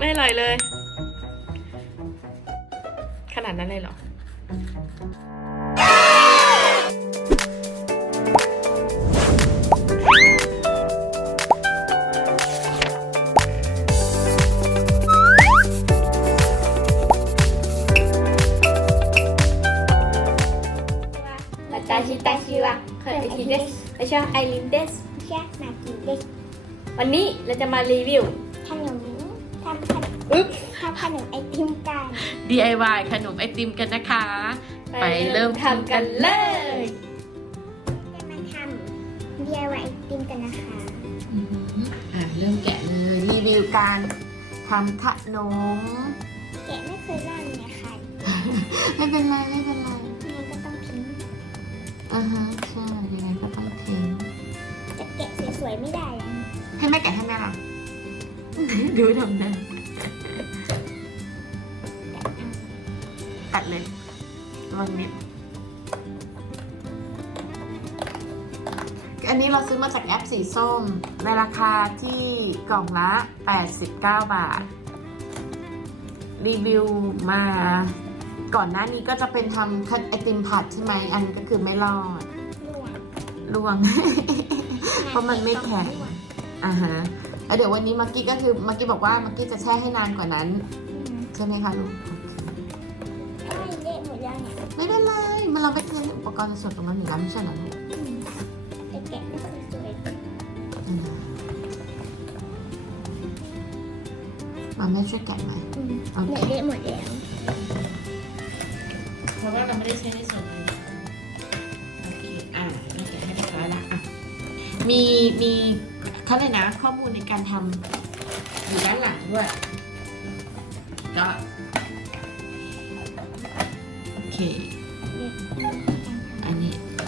ไม่อร่อยเลย ขนาดนั้นเลยเหรอ 私たちはこれです私はアイリンです私はマキです วันนี้เราจะมารีวิว ขนม ทำขนมอึ๊บทำขนมไอติมกัน DIY ขนมไอติมกันนะคะ ไปเริ่มทำกันเลยจะมาทำ DIY ไอติมกันนะคะอะเริ่มแกะเลยรีวิวการทำขนมแกะไม่เคยร่อนเนี่ยค่ะไม่เป็นไรไม่เป็นไรยังไงก็ต้องทิ้งอ่าฮะใช่ยังไงก็ต้องทิ้งจะแกะสวยๆไม่ได้อะให้แม่แกะให้แม่หรอดูทำได้ ตัดเลยระวังนิดอันนี้เราซื้อมาจากแอปสีส้ม ในราคาที่กล่องละ 89 บาท รีวิวมาก่อนหน้านี้ก็จะเป็นทำไอติมผัดใช่ไหม อันนี้ก็คือไม่รอดร่วงล่วง เพราะมันไม่แข็งอ่าฮะแล้วเดี๋ยววันนี้มักกี้ก็คือมักกี้บอกว่ามักกี้จะแช่ให้นานกว่านั้นอืมใช่ไหมคะลูก ไม่เป็นไรมันเราไม่ใช้อุปกรณ์ส่วนตรงนั้นอยู่แล้วไม่ใช่เหรอลูกอืมแต่แกะไม่เคยสวยอืมมาแม่ช่วยแกะไหมอืมโอเคเนี่ยเละหมดแล้วเพราะว่าเราไม่ได้ใช้ในส่วนนี้โอเคอ่าแม่แกะให้เรียบร้อยละอะมีมีเขาเลยกนะข้อมูลในการทำอยู่ด้านหลังด้วย ก็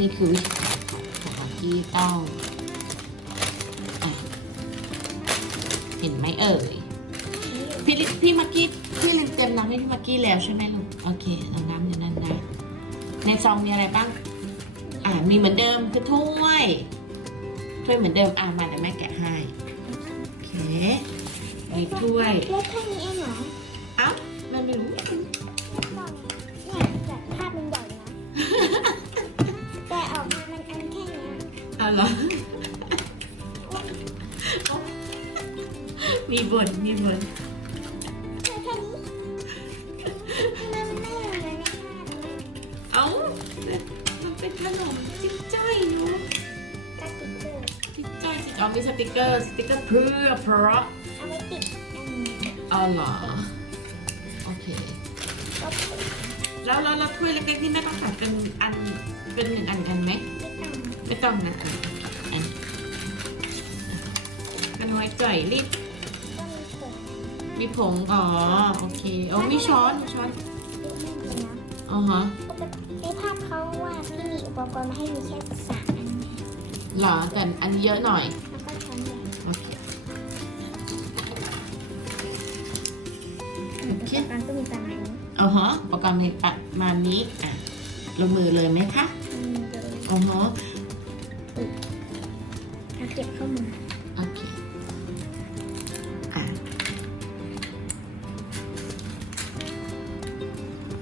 นี้นี่คือวิธีของมักกี้ต้องอะเห็นไหมเอ่ยพี่ลิพี่มักกี้พี่ลืมเต็มน้ำให้พี่มักกี้แล้วใช่ไหมลูกโอเคเอาน้ำอยู่นั่นนะในซองมีอะไรบ้าง อ่ามีเหมือนเดิมคือถ้วยถ้วยเหมือนเดิมอ่ามาเดี๋ยวแม่แกะให้โอเคมีถ้วยเล็กแค่นี้เองเหรอเอ้าแม่ไม่รู้ เอเหรอ มีบนมีบนแค่แค่นี้ทำไมมันไม่เอามันเป็นขนมจิ๊บจ้อยเนาะกระติกเกอร์จิ๊บจ้อยจิ๊บอ๋อมีสติกเกอร์ สติกเกอร์เพื่อเพราะเอาไว้ติดอันนี้เอเหรอ โอเค แล้วแล้วถ้วยเล็กๆนี่แม่ต้องตัดเป็นอันเป็นหนึ่งอันกันไหม ต้องนะอันอันไว้จ่อยรีบมีผงอ๋อโอเคโอ้มีช้อนช้อนอ๋อฮะในภาพเขาว่าที่มีอุปกรณ์มาให้มีแค่สามอันเหรอแต่อันเยอะหน่อยแล้วก็ช้อนใหญ่โอเคอุปกรณ์ก็มีประมาณนี้อ๋อฮะอุปกรณ์ในประมาณนี้อะลงมือเลยไหมคะอืมเดี๋ยวอ๋อฮะ เอาเก็บเข้ามาโอเค อะ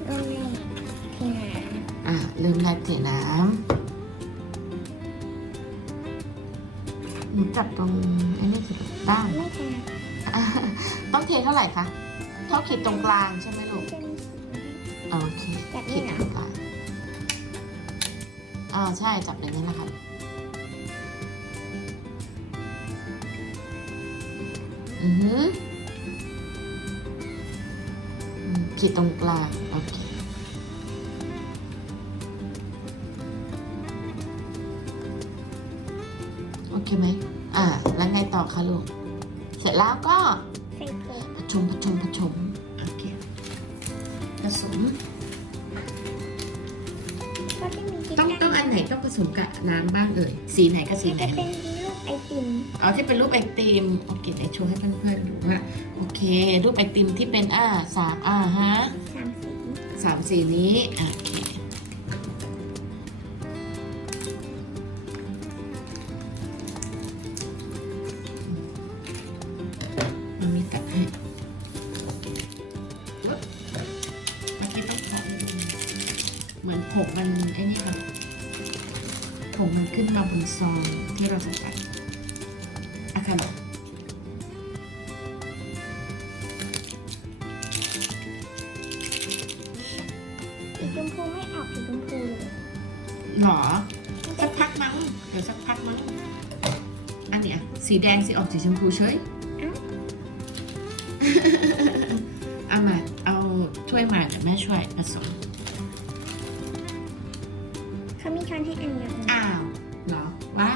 เริ่มแรกเทน้อะลืมแรกเทน้ำหนูจับตรงไอ้นี่สิด้านำไม่เทน้อะต้องเทเท่าไหร่คะเท่าขีดตรงกลางใช่ไหมลูกำจะมีสี โอเคแบบนี้ขีดเหรอ ตรงกลางอ่าใช่จับอย่างนี้นะคะ ขีดตรงกลางโอเคโอเคไหมอ่า แล้วไงต่อคะลูก เสร็จแล้วก็ใส่เกลือผสมผสมผสมโอเคผสมก็จะมีที่ต้องต้องอันไหนต้องผสมกับน้ำบ้างเอ่ยสีไหนกับสีไหน จะเป็นรูป ไอติมเอาที่เป็นรูปไอติมโอเคไอชูให้เพื่อนๆดูนะโอเค รูปไอติมที่เป็นอ่าสามอ่าฮะสามสีสามสีนี้โอเคมามีตัดให้เมื่อกี้ต้อขอเหมือนผงมันไอ้นี่ค่ะผงมันขึ้นมาบนซองที่เราจะตัด หรอ สักพักมั้ง เดี๋ยวสักพักมั้ง อันเนี้ยสีแดงสีออกสีชมพูเฉยเอ้าเอามา เอาถ้วยมาเดี๋ยวแม่ช่วยผสมเขามีช้อนให้อันเดียวนะอ้าวเหรอว่า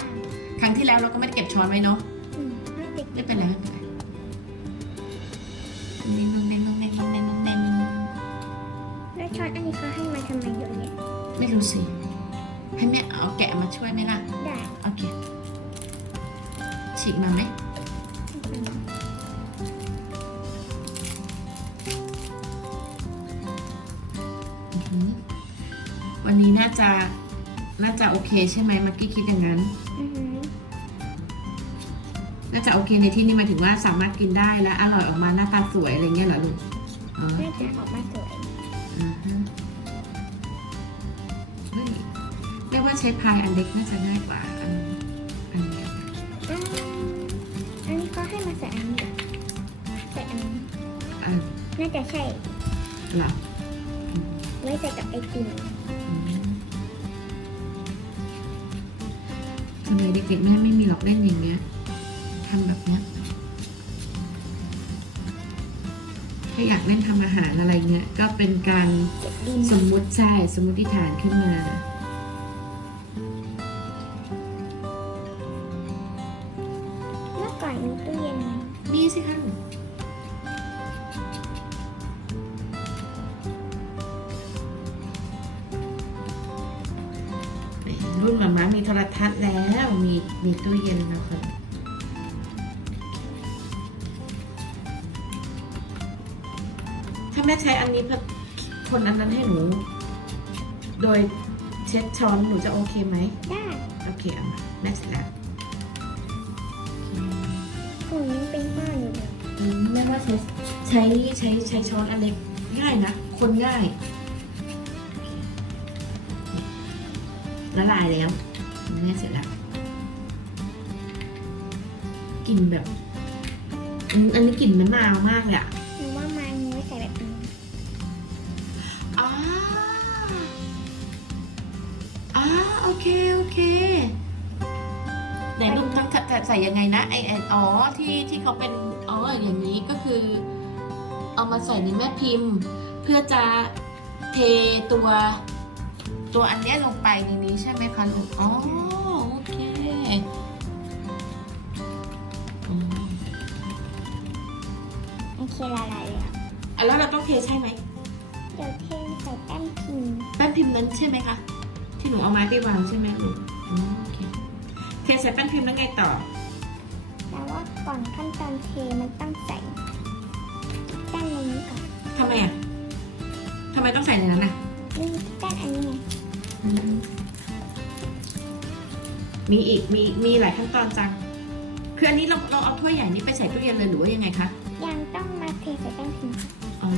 ครั้งที่แล้วเราก็ไม่ได้เก็บช้อนไว้เนาะอืมไม่ติดไม่เป็นไรไม่เป็นไรเน่งนุ่งเน่งนุ่งเน่งนุ่งเน่งนุ่งเน่งแล้วช้อนอันนี้เขาให้มาทำไมเยอะแยะไม่รู้สิ ให้แม่เอาแกะมาช่วยไหมล่ะ ได้โอเค ฉีกมาไหมอือหือวันนี้น่าจะ น่าจะโอเคใช่ไหมมักกี้คิดอย่างนั้น อือหือน่าจะโอเคในที่นี้หมายถึงว่าสามารถกินได้และอร่อยออกมาหน้าตาสวยอะไรเงี้ยเหรอลูกอ๋อน่าจะออกมาสวย อ่าฮะ ยกว่าใช้พายอันเล็กน่าจะง่ายกว่าอันอันเนี้ยอืมอันนี้เขาให้มาใส่อันนี้ใส่อันนี้อันน่าจะใช่เหรออืมไว้ใส่กับไอติมอืมทำไมเด็กๆแม่ไม่มีหรอกเล่นอย่างเงี้ยทำแบบเนี้ยถ้าอยากเล่นทำอาหารอะไรเงี้ยก็เป็นการเก็บดินสมมุติใช่สมมุติฐานขึ้นมา รุ่นมาม่ามีโทรทัศน์แล้ว มีมีตู้เย็นแล้วค่ะถ้าแม่ใช้อันนี้เพื่อคนอันนั้นให้หนู โดยเช็ดช้อนหนูจะโอเคไหม ได้โอเคเอามาแม่เสร็จแล้วกลุ่มยังเป็นก้อนอยู่เลยอืมแม่ว่าใช้ใช้ใช้ใช้ช้อนอันเล็กง่ายนะ คนง่าย ละลายแล้วแม่เสร็จแล้วกลิ่นแบบอืมอันนี้กลิ่นมะนาวมากเลยอะหนูว่ามันไว้ใส่แบบนี้อ่าอ่าโอเคโอเคไหนลูกต้องใส่ยังไงนะไอไออ๋อที่ที่เขาเป็นอ๋ออย่างนี้ก็คือ เอามาใส่ในแม่พิมพ์ เพื่อจะเทตัว ตัวอันเนี้ยลงไปในนี้ใช่ไหมคะลูกอ๋อโอเคอืมโอเคละลายแล้วอะแล้วเราต้องเทใช่ไหมเดี๋ยวเทใส่แป้นพิมพ์แป้นพิมพ์นั้นใช่ไหมคะที่หนูเอาไม้ไปวางใช่ไหมลูกอ๋อโอเคเทใส่แป้นพิมพ์แล้วไงต่อ แต่ว่าก่อนขั้นตอนเทมันต้องใส่แป้นในนี้ก่อนทำไมอะ ทำไมต้องใส่ในนั้นอะ นี่แป้นอันนี้ไง มีอีกมีมีหลายขั้นตอนจัง คืออันนี้เราเราเอาถ้วยใหญ่นี้ไปใส่ตู้เย็นเลยหรือว่ายังไงคะ ยังต้องมาเทใส่แป้นพิมพ์อ๋อ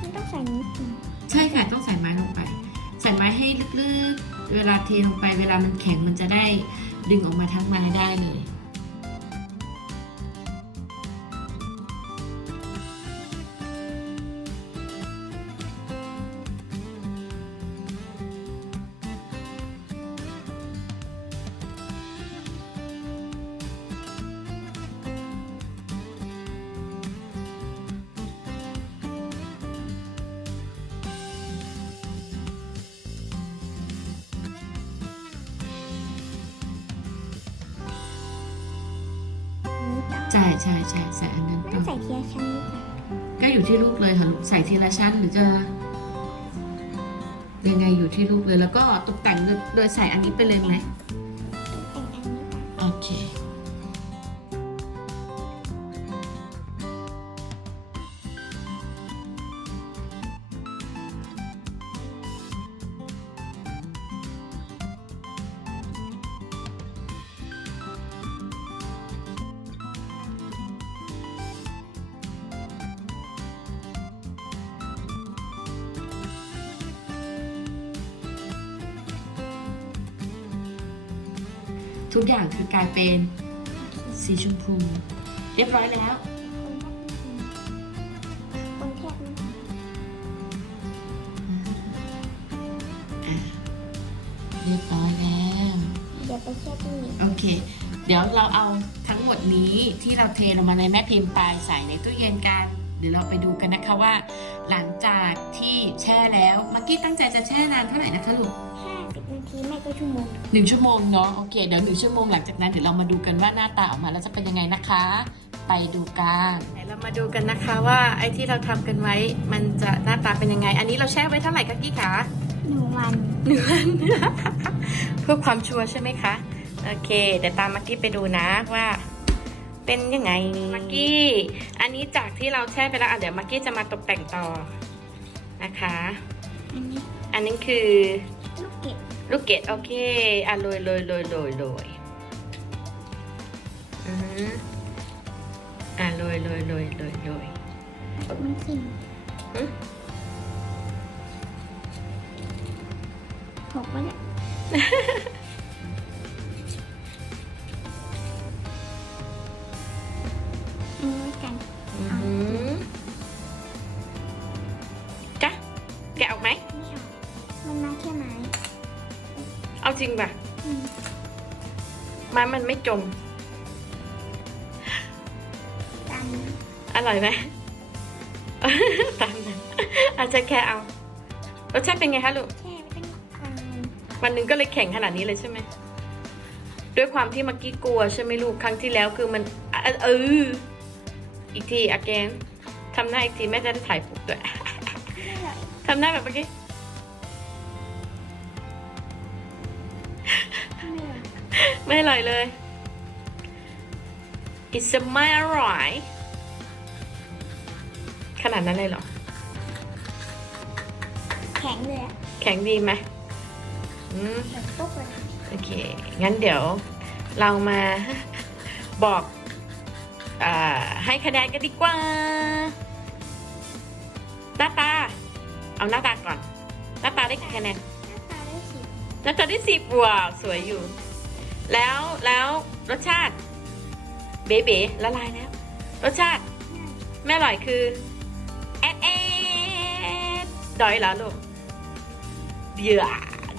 มันต้องใส่นิดนึงใช่ค่ะต้องใส่ไม้ลงไป ใส่ไม้ให้ลึกๆ เวลาเทลงไปเวลามันแข็งมันจะได้ดึงออกมาทั้งไม้ได้เลย ช่ใช่ใช่ใส่อันนั้นต้ต่องอใส่เทียชั้นนี้ก่อนก็อยู่ที่ลูกเลยค่ะลูกใส่ทีละชั้นหรือจะยังไงอยู่ที่ลูกเลยแล้วก็ตกแต่งโดยโดยใส่อันนี้ไปเลยไหม ทุกอย่างคือกลายเป็นสีชมพู เรียบร้อยแล้วคนแทบไม่ทันอะเรียบร้อยแล้ว เดี๋ยวไปแช่ตู้เย็นโอเค เดี๋ยวเราเอาทั้งหมดนี้ที่เราเทลงมาในแม่พิมพ์ไปใส่ในตู้เย็นกัน เดี๋ยวเราไปดูกันนะคะว่าหลังจาก ที่แช่แล้วมักกี้ตั้งใจจะแช่นานเท่าไหร่นะคะลูกห้าสิบนาทีไม่ก็ชั่วโมงหนึ่งชั่วโมงเนาะโอเคเดี๋ยวหนึ่งชั่วโมงหลังจากนั้นเดี๋ยวเรามาดูกันว่าหน้าตาออกมาแล้วจะเป็นยังไงนะคะ ไปดูกันไหนเรามาดูกันนะคะว่าไอ้ที่เราทำกันไว้มันจะหน้าตาเป็นยังไง อันนี้เราแช่ไว้เท่าไหร่คะกี้คะหนึ่งวันหนึ่งวันเพื่อความชัวร์ใช่ไหมคะโอเค เดี๋ยวตามมักกี้ไปดูนะว่าเป็นยังไงมักกี้ อันนี้จากที่เราแช่ไปแล้วอะเดี๋ยวมักกี้จะมาตกแต่งต่อ นะคะ อันนี้อันนี้คือลูกเก็บลูกเกดโอเคอะโรยโรยโรยโรยโรยอือฮึอะโรยโรยโรยโรยโรยมันสิ่งหึหกแล้วเนี่ยอันนี้ไว้กันอือ จริงป่ะอืมไม้มันไม่จมตามนี้อร่อยไหมตามนั้นอาจจะแค่เอารสชาติเป็นไงคะลูกแช่ไว้ตั้งวันหนึ่งวันหนึ่งก็เลยแข็งขนาดนี้เลยใช่ไหม ด้วยความที่เมื่อกี้กลัวใช่ไหมลูก ครั้งที่แล้วคือมันอะเออ อีกที again ทำหน้าอีกทีแม่จะได้ถ่ายปลุกด้วย ไม่อร่อยทำหน้าแบบเมื่อกี้ ไม่อร่อยไม่อร่อยเลย it's a ไม่อร่อยขนาดนั้นเลยเหรอ แข็งเลยอะแข็งดีไหมอืม แบบตุ๊กเลยโอเค งั้นเดี๋ยวเรามาบอกอาให้คะแนนกันดีกว่า หน้าตา เอาหน้าตาก่อน หน้าตาได้กี่คะแนน หน้าตาได้สิบหน้าตาได้สิบว้าวสวยอยู่ แล้วแล้วรสชาติ เบ๋เบ๋ละลายแล้ว รสชาติ แม่อร่อยคือ แอดแอดดอยเหรอลูกเดือ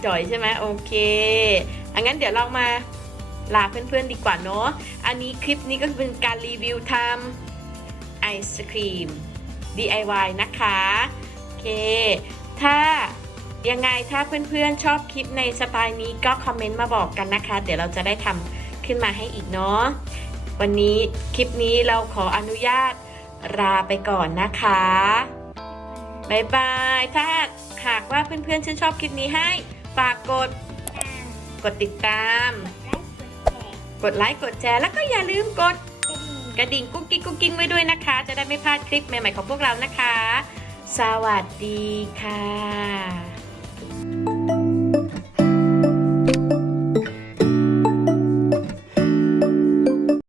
ดอยใช่ไหมโอเคอังั้นเดี๋ยวเรามาลาเพื่อนๆดีกว่าเนาะ อันนี้คลิปนี้ก็เป็นการรีวิวทำไอศครีม DIY นะคะ โอเค ถ้า ยังไงถ้าเพื่อนๆชอบคลิปในสไตล์นี้ก็คอมเมนต์มาบอกกันนะคะ เดี๋ยวเราจะได้ทำขึ้นมาให้อีกเนาะวันนี้คลิปนี้เราขออนุญาตลาไปก่อนนะคะบายบายถ้าหากว่าเพื่อนๆชื่นชอบคลิปนี้ให้ฝากกดกดติดตาม กดไลค์กดแชร์แล้วก็อย่าลืมกดกระดิ่งกระดิ่งกุ๊กกิ๊กกุ๊กกิ๊กไว้ด้วยนะคะ จะได้ไม่พลาดคลิปใหม่ๆของพวกเรานะคะ สวัสดีค่ะ